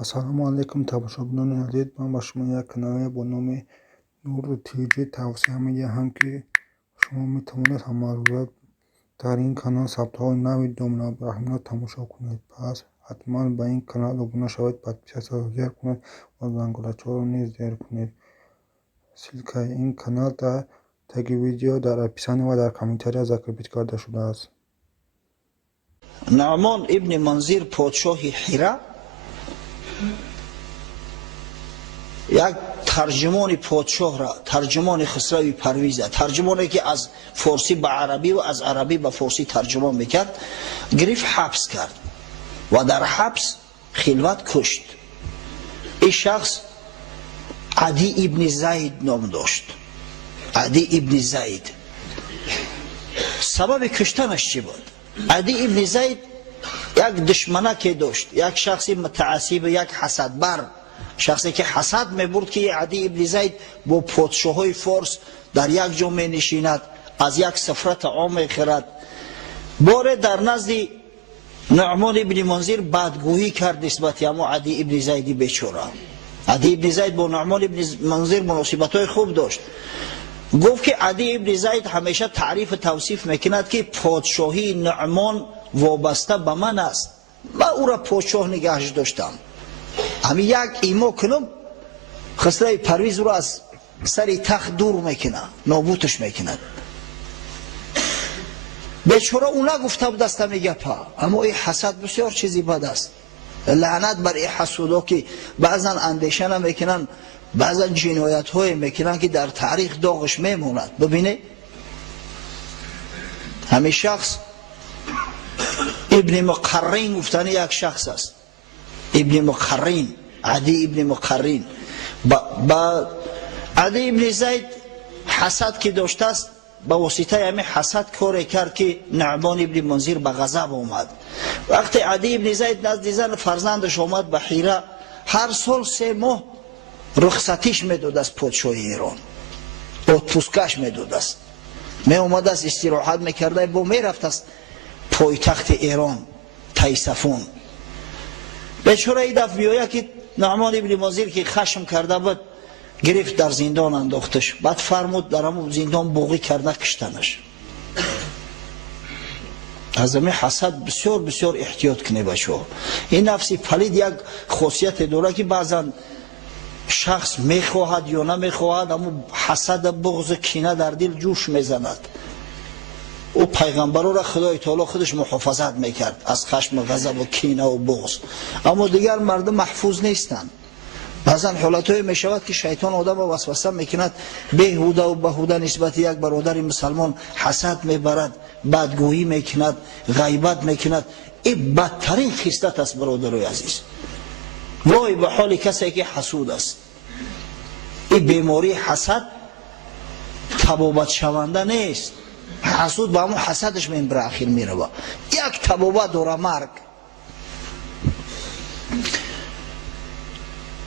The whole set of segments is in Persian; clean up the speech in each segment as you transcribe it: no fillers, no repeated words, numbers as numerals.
السلام علیکم تماشاگران عزیز، من با شما یک کانال با نام نور تیوی توصیه می‌دهم که شما میتوانید همه در این کانال ثبت‌های نوی دامن ابراهیم را تماشا کنید. پس حتما به این کانال ابونه شوید، پادپیس را زیر کنید و زنگولچه را نیز زیر کنید. سیلک این کانال در تگ ویدیو در اپیسانی و در کامنتاری ذکر کرده شده است. نعمان ابن منظیر پادشاه حیره یک ترجمان پادشاه را، ترجمان خسرو پرویز، ترجمانی که از فارسی به عربی و از عربی به فارسی ترجمه میکرد، گرفت حبس کرد و در حبس خلوت کشت. این شخص عدی ابن زید نام داشت. عدی ابن زید. سبب کشتنش چی بود؟ عدی ابن زید یک دشمنه داشت، یک شخصی متعصب، یک حسدبر، شخصی که حسد میبرد که عدی ابن زید با پادشاهای فارس در یک جا می نشیند، از یک سفرت عام میخرد. باره در نزد نعمان ابن منظیر بدگویی کرد نسبت اما عدی ابن زید بیچاره. عدی ابن زید با نعمان ابن منظیر مناسبت های خوب داشت. گفت که عدی ابن زید همیشه تعریف توصیف میکند که پادشاهی نعمان وابسته به من است، من او را پادشاه نگهش داشتم. همین یک ایما کنم خسرو پرویز رو از سر تخت دور میکنه، نابودش میکند. بیچاره او نگفته بود است میگه پا، اما این حسد بسیار چیزی بد است. لعنت بر این حسودا که بعضا اندیشه نمیکنن، بعضا جنایت های میکنن که در تاریخ داغش میموند. ببینه همین شخص ابن مقرین گفتن یک شخص است. ابن مقرین، عدی ابن مقرین. با عدی ابن زید حسد که داشته است، با واسطه همین حسد کاری کرد که نعمان ابن منظیر به غضب آمد. وقتی عدی ابن زید نزد زن فرزندش آمد به حیره، هر سال 3 ماه رخصتیش میداد از پادشاهی ایران، اتپوسکش میداد است. می اومد است استراحت میکرده، با میرفت است پایتخت ایران تیصفون. بیچاره ای دفع بیاید که نعمان ابن منظیر که خشم کرده بود، گرفت در زندان انداختش. بعد فرمود در همون زندان بوقی کرده کشتنش. از همین حسد بسیار بسیار احتیاط کنه بچه ها. این نفسی پلید یک خاصیت داره که بعضا شخص میخواهد یا نمیخواهد، اما حسد، بغض، کینه در دل جوش میزند. او پیغمبران را خدای تعالی خودش محافظت میکرد از خشم و غضب و کینه و بغض، اما دیگر مردم محفوظ نیستند. بعضا حالتهای میشود که شیطان آدم را وسوسه میکند، بیهوده و بهوده نسبت یک برادر مسلمان حسد میبرد، بدگویی میکند، غیبت میکند. این بدترین خصلت است برادرای عزیز. وای به حال کسی که حسود است. این بیماری حسد تبابت شونده نیست. حسود با همون حسدش میبره اخیر میره با یک تبابت داره، مرگ.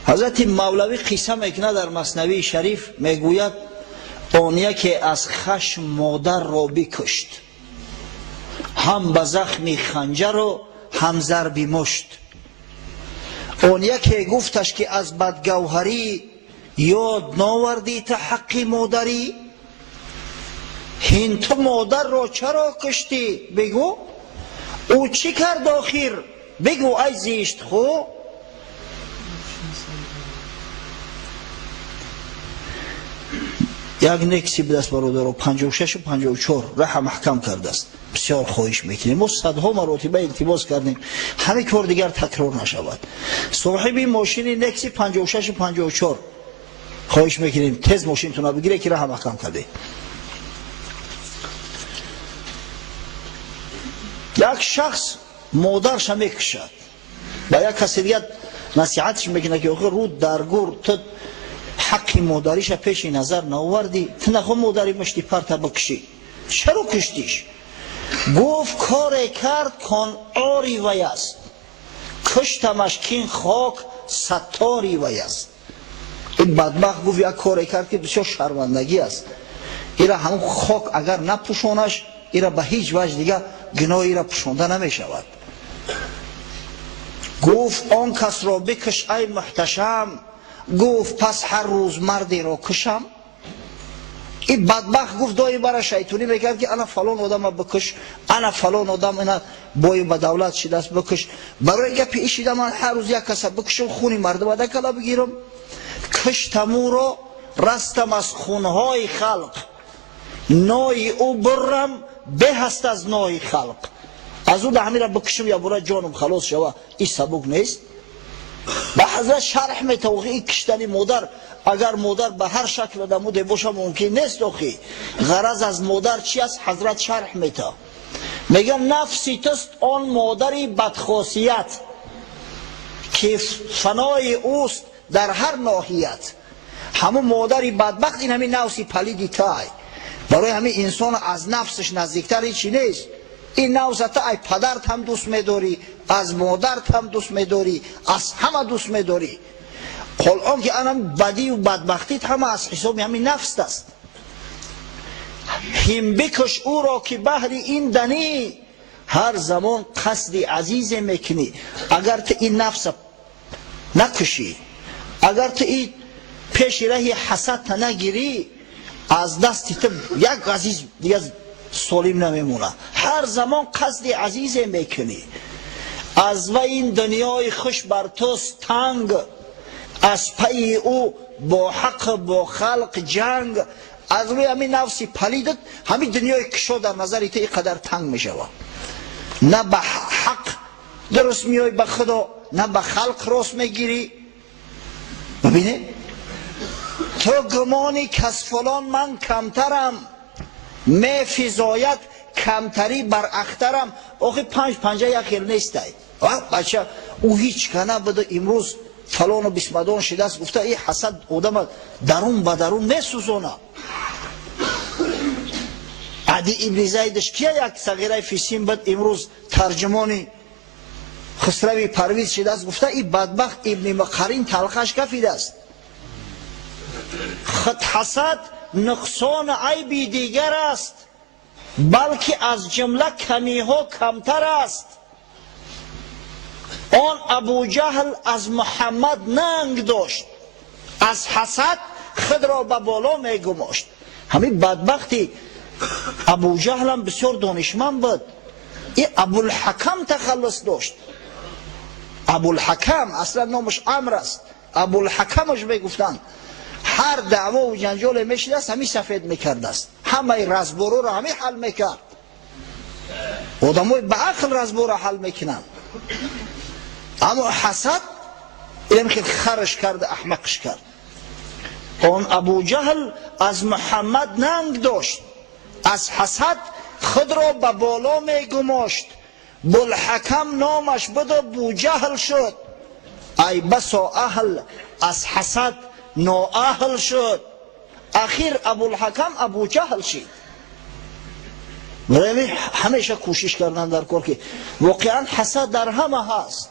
حضرت مولوی قصه میکنه در مثنوی شریف، میگوید آنیه که از خشم مادر را بکشت، هم به زخم خنجر و هم ضرب مشت. آنیه که گفتش که از بدگوهری یاد ناوردی تا حق مادری، هین تو مادر را چرا کشتی بگو، او چی کرد آخر بگو ای زیشت خو. یک نکسی به دست برادر و 56 و 54 ره محکم کرده است. بسیار خواهش میکنیم، ما صدها مراتبه التماس کردیم همه کار دیگر تکرار نشود. صاحب ماشین نکسی 56 و 54 خواهش میکنیم تز ماشین تون بگیره که ره محکم کرده. یک شخص مادرش میکشد، با یک کسی دیگر نصیحتش میکنه که آخه رو درگور تو حق مادریش پیش نظر ناوردی، تو نخوا مادری مشتی پرتا بکشی، چرا کشتیش؟ گفت کار کرد کان آری وی است، کشتمش کین خاک ستاری وی است. این بدبخت گفت یک کار کرد که بسیار شرمندگی است، ایرا همون خاک اگر نپوشانش ایرا به هیچ وجه دیگه گناهی را پوشانده نمی شود. گفت آن کس را بکش ای محتشم، گفت پس هر روز مردی را کشم. این بدبخت گفت دایی برای شیطونی میکرد که انا فلان آدم بکش، انا فلان آدم اینا بای به دولت شده است بکش. برای گپی ایشیده من هر روز یک کس بکشم خونی مردم ده کلا بگیرم. کشتم او را رستم از خونهای خلق، نای او برم به هست از نای خلق. از او ده همین را بکشم یا برای جانم خلاص شوه، این سبک نیست. به حضرت شرح میتوقی این کشتنی مادر اگر مادر به هر شکل دموده باشه ممکن نیست. اخی غرض از مادر چی است؟ حضرت شرح میتا میگن نفسی تست آن مادری بدخاصیت که فنای اوست در هر ناحیت. همون مادری بدبخت این همین نفسی پلیدی تای. برای همین انسان از نفسش نزدیکتر چی نیست. این نفس تا ای پدرت هم دوست میداری، از مادرت هم دوست میداری، از همه دوست میداری. قرآن که انم بدی و بدبختیت همه از حساب همین نفس است. هم بکش او را که بهر این دنی، هر زمان قصد عزیز میکنی. اگر تو این نفس نکشی، اگر تو این پیش رهی حسد نگیری، از دستی تو یک عزیز دیگه سالم نمیمونه. هر زمان قصد عزیز میکنی. از و این دنیای خوش بر توست تنگ، از پی او با حق با خلق جنگ. از روی همین نفسی پلیدت همین دنیای کشو در نظر تو اینقدر تنگ میشوه. نه به حق درست میای به خدا، نه به خلق راست میگیری. ببینه تو گمانی که از فلان من کمترم، می فضایت کمتری بر اخترم. آخه پنجه یکیل نیست ای بچه او هیچ کنه بده امروز فلان و بسمدان شده است. گفته این حسد آدم درون به درون می سوزونه. عدی ابن زیدش که یک صغیره فیسیم بد امروز ترجمانی خسروی پرویز شده است. گفته این بدبخت ابن مقرین تلخش کفیده است. خود حسد نقصان عیبی دیگر است، بلکه از جمله کمی ها کمتر است. آن ابو جهل از محمد ننگ داشت، از حسد خود را به بالا می گماشت. همین بدبختی ابو جهل هم بسیار دانشمند بود. این ابوالحکم تخلص داشت. ابوالحکم اصلا نامش عمرو است، ابوالحکمش میگفتند. هر دعوا و جنجال میشید است همین سفید میکرد است. همه رزبورو را همین حل میکرد. آدمای به عقل رزبور را حل میکنن. اما حسد این که خرش کرد احمقش کرد. آن ابو جهل از محمد ننگ داشت، از حسد خود را به بالا می گماشت. بوالحکم نامش بد بوجهل شد. ای بسا اهل از حسد نااهل شد. اخیر ابوالحکم ابو جهل شد. برای همیشه کوشش کردن در کار که واقعا حسد در همه هست،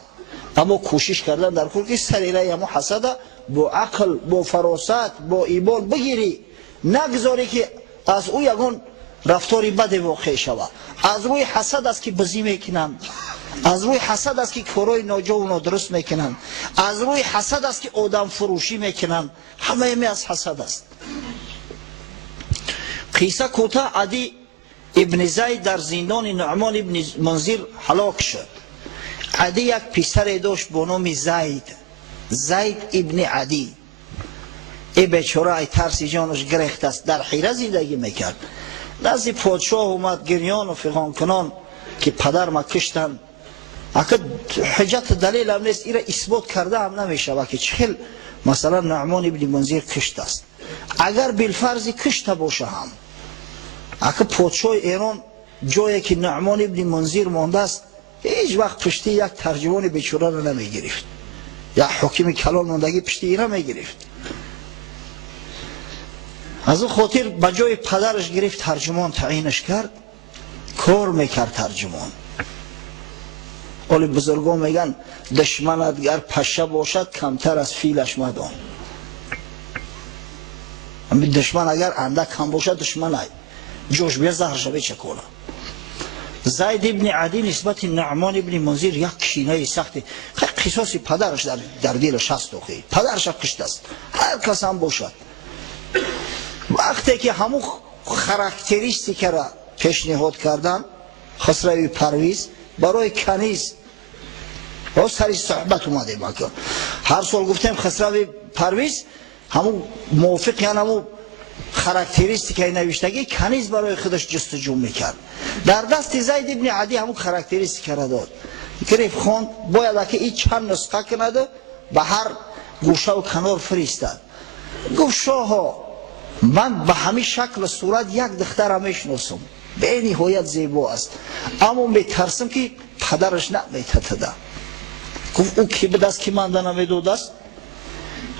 اما کوشش کردن در کار که سریره همو حسد با عقل با فراست با ایمان بگیری. نگذاری که از او یگون رفتاری بد واقع شود. از روی حسد است که بزی میکنن، از روی حسد است که کارهای ناجا و نادرست میکنن، از روی حسد است که آدم فروشی میکنن. همه می از حسد است. قصه کوتاه عدی ابن زید در زندان نعمان ابن منذر هلاک شد. عدی یک پسر داشت با نام زید ابن عدی. ای بیچاره ای ترسی جانش گرفت است، در حیره زندگی میکرد. نزد پادشاه اومد گریان و فغان کنان که پدر ما کشتن. اگه حجت دلیل هم نیست، ایره اثبات کرده هم نمیشه که چخیل مثلا نعمان ابن منذر کشت است. اگر بالفرضی کشته باشه هم، اگه پادشاه ایران جایی که نعمان ابن منذر مانده است هیچ وقت پشتی یک ترجمان بیچاره رو نمیگرفت، یا حکیم کلان ماندگی پشتی ایره میگرفت. از اون خاطر به جای پدرش گرفت ترجمان تعیینش کرد، کار میکرد ترجمان. ولی بزرگان میگن دشمنت گر پشه باشد کمتر از فیلش مدان. دشمن اگر اندک کم باشد دشمن ای جوش بیا زهر شبه چه کنه. زید ابن عدی نسبت نعمان ابن منذر یک کینه سختی، قصاص پدرش در دلش هست. پدرش کشت است، هر کس هم باشد. وقتی که همون خاراکتریستیک را پیشنهاد کردن خسروی پرویز برای کنیز با سری صحبت اومده مکان. هر سال گفتیم خسروی پرویز همون موافق، یعنی همون خاراکتریستیک نوشتگی کنیز برای خودش جستجو میکرد. در دست زید ابن عدی همون خاراکتریستیک را داد، گرفت خوند، باید که این چند نسخه کنده به هر گوشه و کنار فرستاد. گفت شاه من به همین شکل صورت یک دختر میشناسم، به نهایت زیبا است، اما میترسم که پدرش نمیتده. گفت او کی به دست که من نمیدود است؟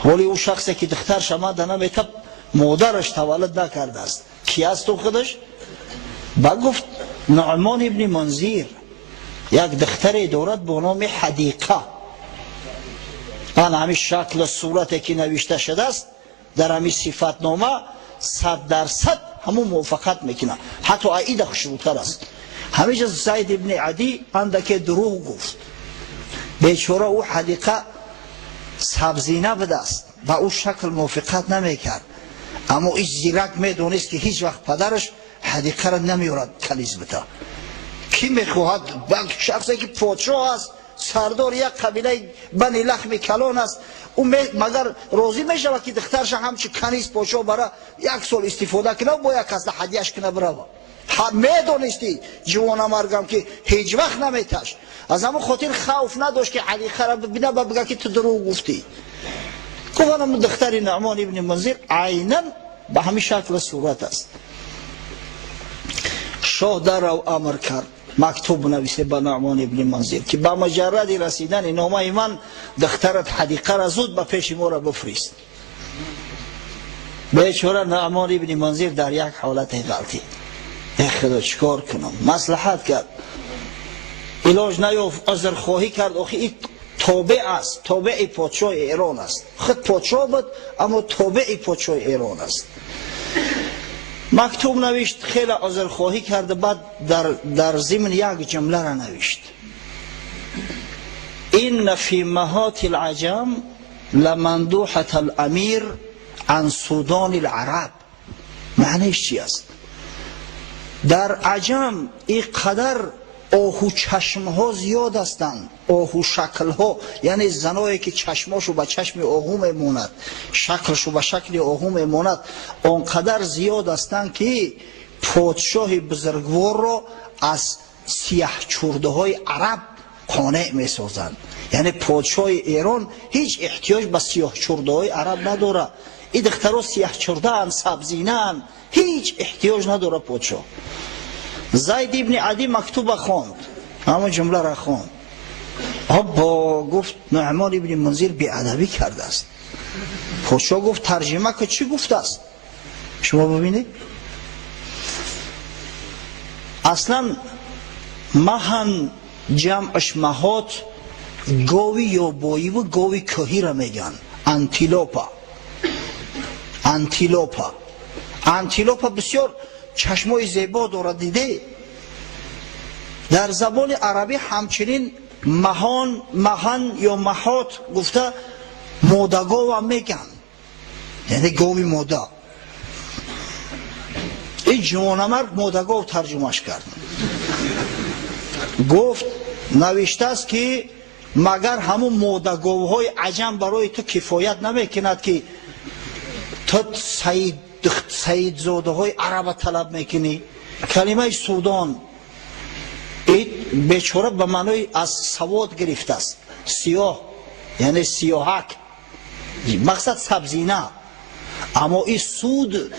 ولی او شخصی که دخترش من نمیتد مادرش تولد نکرده است. کی است او خودش؟ با گفت نعمان ابن منذر یک دختری دارد به نام حدیقه. آن همین شکل صورتی که نوشته شده است در همین صفتنامه 100% همون موافقت میکنه، حتی عید خشوتر است. همیشه زید ابن عدی اندکی دروغ گفت، بیچاره او حدیقه سبزینه بده است و او شکل موافقت نمیکرد، اما این زیرک میدونست که هیچ وقت پدرش حدیقه را نمیارد کنیز بده. کی میخواهد؟ شخصی که پادشاه است، سردار یک قبیله بنی لخم کلان است، او مگر راضی میشه که دخترش همچی کنیز پادشاه برای یک سال استفاده کنه با یک کس هدیهش کنه بره؟ میدونستی جوان مرگم که هیچ وقت نمیتش، از همون خاطر خوف نداشت که حدیقه را ببینه و بگه که تو دروغ گفتی. گفتم دختر نعمان ابن منذر عینا به همین شکل صورت است. شاه در رو امر کرد مکتوب نویسه به نعمان ابن منذر که با مجرد رسیدن نامه من دخترت حدیقه را زود به پیش ما را بفرست. بیچاره نعمان ابن منذر در یک حالت غلطی، ای خدا چیکار کنم؟ مصلحت کرد، علاج نیافت، عذرخواهی کرد. آخه این تابع است، تابع پادشاه ایران است، خود پادشاه بود اما تابع پادشاه ایران است. مکتوب نوشت، خیلی عذرخواهی کرد، بعد در ضمن یک جمله را نوشت: این فی مهات العجم لمندوحة الامیر عن سودان العرب. معنیش چی است؟ در عجم این قدر آهو چشم ها زیاد هستند، آهو شکل ها، یعنی زنایی که چشماشو به چشم آهو میموند، شکلشو به شکل آهو میموند، آنقدر زیاد هستند که پادشاه بزرگوار را از سیاه چرده های عرب قانع میسازند. یعنی پادشاه ایران هیچ احتیاج به سیاه چرده های عرب نداره. این دخترها سیاه چرده اند، سبزینه اند، هیچ احتیاج نداره پادشاه. زید ابن عدی مکتوب خواند، همون جمله را خواند. با گفت نعمان ابن منذر بی‌ادبی کرده است. پادشاه گفت ترجمه که چی گفته است؟ شما ببینید اصلا مهن جمعش مهات گاوی یابایی و گاوی کهی را میگن. انتیلوپا، انتیلوپا، انتیلوپا بسیار چشمای زیبا دارد. دیده در زبان عربی همچنین مهن یا مهات گفته مادگاو هم میگن، یعنی گاوی مادا. این جوانمرد مادگاو ترجمهش کرد. گفت نوشته است که مگر همون مادگاوهای عجم برای تو کفایت نمیکند که تو سید زاده های عرب طلب میکنی؟ کلمه سودان این بیچاره به معنای از سواد گرفته است، سیاه یعنی سیاهک، مقصد سبزینه، اما این سود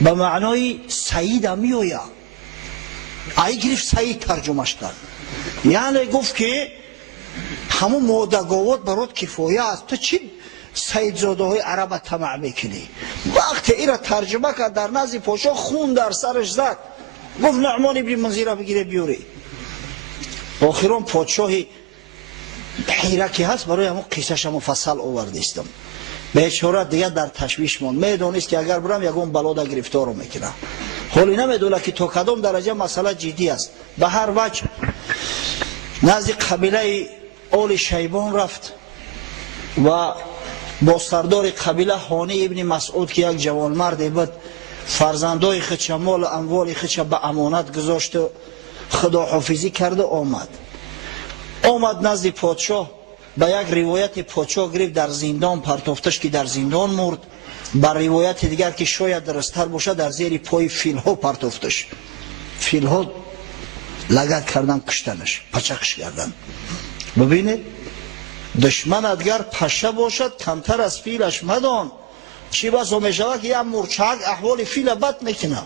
به معنای سید هم میآید. ای گرفت سید ترجمهش کرد، یعنی گفت که همون مادگاوات برات کفایه است، تو چی سید زاده های عرب طمع میکنی؟ وقتی این را ترجمه کرد در نزد پادشاه خون در سرش زد، گفت نعمان ابن منذر را بگیره بیاری. آخران پادشاه حیره که هست برای همون قصهش مفصل آوردیستم. بیچاره دیگه در تشویش ماند، میدونست که اگر برم یگون بلادا گرفتار رو میکنه. حالی نمیدونه که تا کدام درجه مسئله جدی است. به هر وجه نزد قبیله آل شیبان رفت و با سردار قبیله هانی ابن مسعود که یک جوان مرد بود، فرزندای خودش مال و اموال خودش به امانت گذاشت و خداحافظی کرده آمد نزد پادشاه. به یک روایت پادشاه گرفت در زندان پرتافتش که در زندان مرد. بر روایت دیگر که شاید درستر باشه در زیر پای فیلها پرتافتش. فیلها لگد کردن کشتنش، پچکش کردن. ببینید دشمن اگر پشه باشد کمتر از فیلش مدان، چی بس میشود که یک مرچک احوال فیل بد میکنه.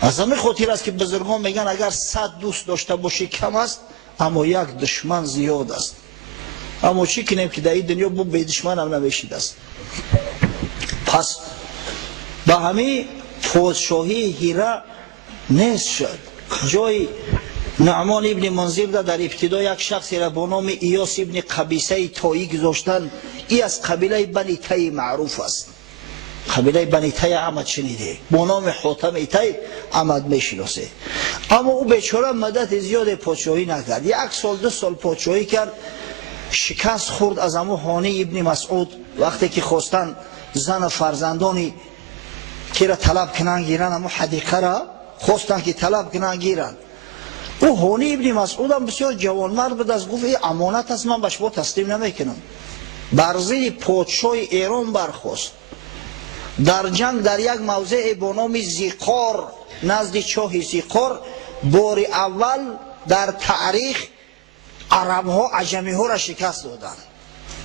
از همین خاطر است که بزرگان میگن اگر 100 دوست داشته باشی کم است، اما یک دشمن زیاد است. اما چی کنیم که در این دنیا به دشمن هم نمیشید است. پس به همین پادشاهی هیره نیست شد. جای نعمان ابن منذر در ابتدا یک شخصی را با نام ایاس ابن قبیسه تایی گذاشتن. ای از قبیله بنی تی معروف است. قبیله بنی تی احمد شنیده، با نام حاتم تی احمد میشناسه. اما او بیچاره مدت زیاد پادشاهی نکرد. 1 سال 2 سال پادشاهی کرد، شکست خورد از امو هانی ابن مسعود. وقتی که خواستن زن فرزندانی که را طلب کنن گیرن، امو حدیقه را خواستن که طلب کنن گیرن. او هانی ابن مسعود هم بسیار جوانمرد بود، از گفت این امانت است، من به شما تسلیم نمیکنم. بر ضد پادشاه ایران برخاست. در جنگ در یک موضع با نام زیقار نزد چاه زیقار بار اول در تاریخ عرب ها عجمی ها را شکست دادن،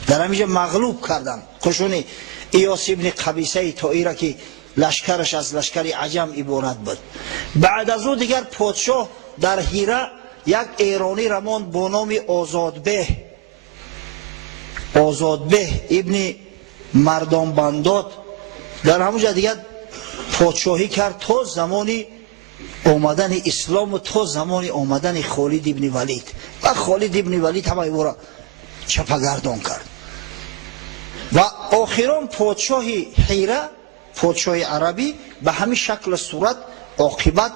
در همینجا مغلوب کردن. قشون ایاس ابن قبیسه تایی را که لشکرش از لشکر عجم عبارت بود. بعد از او دیگر پادشاه در هیره یک ایرانی را ماند با نام آزادبه ابن مردان بنداد. در همونجا دیگر پادشاهی کرد تا زمانی آمدن اسلام و تا زمانی آمدن خالد ابن ولید. و خالد ابن ولید همه او را چپگردان کرد و آخران پادشاهی حیره، پادشاهی عربی به همین شکل صورت عاقبت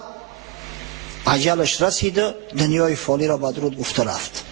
عجلش رسید، دنیای فانی را بدرود گفته رفت.